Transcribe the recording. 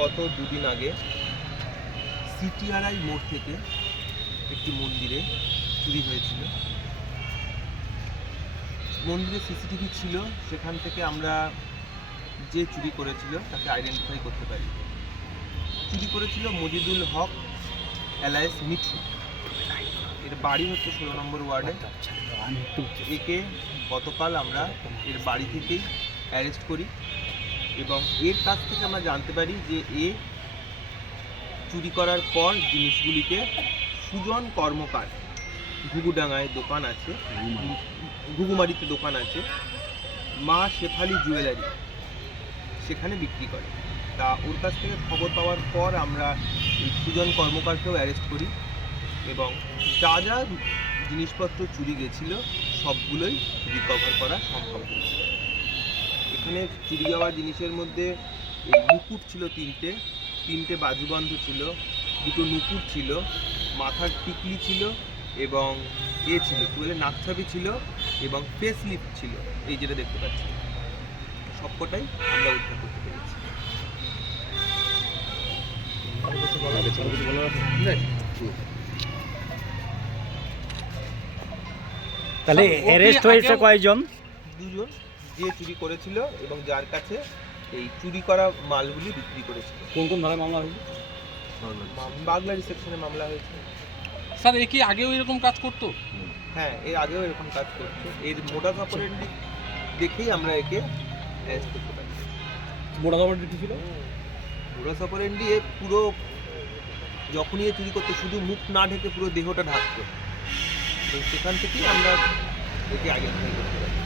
গত দুদিন আগে সিটিআরআই মোড় থেকে একটি মন্দিরে চুরি হয়েছিল। মন্দিরে সিসিটিভি ছিল, সেখান থেকে আমরা যে চুরি করেছিল তাকে আইডেন্টিফাই করতে পারি। চুরি করেছিল মজিদুল হক এলায়েস মিঠু। এর বাড়ি হচ্ছে 16 নম্বর ওয়ার্ডে। একে গতকাল আমরা এর বাড়ি থেকেই অ্যারেস্ট করি এবং এর কাছ থেকে আমরা জানতে পারি যে এ চুরি করার পর জিনিসগুলিকে সুজন কর্মকার, ঘুঘুডাঙ্গায় দোকান আছে, ঘুঘুমারিতে দোকান আছে, মা শেফালি জুয়েলারি, সেখানে বিক্রি করে। তা ওর কাছ থেকে খবর পাওয়ার পর আমরা এই সুজন কর্মকারকেও অ্যারেস্ট করি এবং যা যা জিনিসপত্র চুরি গেছিল সবগুলোই রিকভার করা সম্ভব হয়েছে। এখানে চুরি যাওয়া জিনিসের মধ্যে এই মুকুট ছিল তিনটে বাজুবন্ধ ছিল, দুটো নুপুর ছিল, মাথার টিকলি ছিল এবং ছিল কি বলে নাকছাবি ছিল এবং ফেস লিফট ছিল। এই যেটা দেখতে পাচ্ছি সবকটাই আমরা উদ্ধার করতে পেরেছি। তাহলে অ্যারেস্ট হয়েছে কয়জন? দুজন, যে চুরি করেছিল এবং যার কাছে এই চুরি করা মালগুলি বিক্রি করেছিল। কোন কোন ধারায় মামলা হয়েছে? বাগলারি সেকশনে মামলা হয়েছে। স্যার এ কি আগেও এরকম কাজ করতো? হ্যাঁ, এর আগেও এরকম কাজ করতো। এর মোডাস অপারেন্ডি দেখেই আমরা একে অ্যারেস্ট করতে পারি। মোডাস অপারেন্ডি কি ছিল? মোডাস অপারেন্ডি এ পুরো যখনই এ চুরি করতো শুধু মুখ না ঢেকে পুরো দেহটা ঢাকতো। তো সেখান থেকেই আমরা একে আইডেন্টিফাই করতে পারি।